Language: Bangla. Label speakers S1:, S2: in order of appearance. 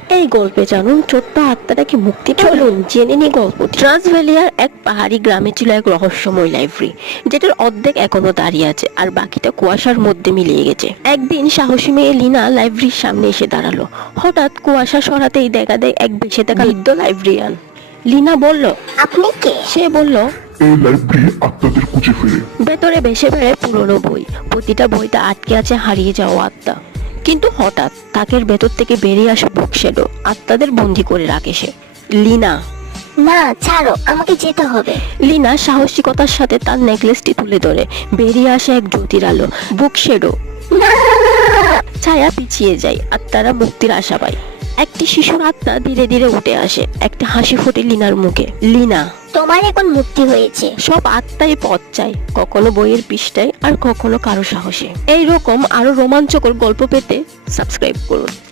S1: এই গল্পে জানুন ছোট্ট আত্মাটাকে মুক্তি চলুন জেনে নি গল্প। ট্রান্সভ্যালিয়ার এক পাহাড়ি গ্রামে ছিল এক রহস্যময় লাইব্রেরি, যেটার অর্ধেক এখনো দাঁড়িয়ে আছে আর বাকিটা কুয়াশার মধ্যে মিলিয়ে গেছে। একদিন সাহসী মেয়ে লিনা লাইব্রেরির সামনে এসে দাঁড়ালো। হঠাৎ কুয়াশা সরাতেই দেখা দেয় এক বেঁচে থাকা বৃদ্ধ লাইব্রেরিয়ান। লিনা বলল,
S2: আপনি কে?
S1: সে বলল,
S3: এই লাইব্রেরি আত্মাদের খুঁজে ফেরে।
S1: ভেতরে ভেসে বেড়ে পুরনো বই, প্রতিটা বইতে আটকে আছে হারিয়ে যাওয়া আত্মা। কিন্তু হঠাৎ তাকের ভেতর থেকে বেরিয়ে আসে বুক শ্যাডো, আত্মাদের বন্দি করে রাখে সে। লিনা
S2: না, ছাড়ো, আমাকে যেতে হবে।
S1: লিনা সাহসিকতার সাথে তার নেকলেসটি তুলে ধরে। বেরিয়ে আসে এক জ্যোতির আলো। বুক শ্যাডো ছায়া পিছিয়ে যায় আর তারা মুক্তির আশা পায়। একটি শিশুর আত্মা ধীরে ধীরে উঠে আসে, একটা হাসি ফোটে লিনার মুখে। লিনা,
S2: তোমার এখন মুক্তি হয়েছে।
S1: সব আত্মাই পথ চায়, কখনো বইয়ের পৃষ্ঠায় আর কখনো কারো সাহসে। এইরকম আরো রোমাঞ্চকর গল্প পেতে সাবস্ক্রাইব করুন।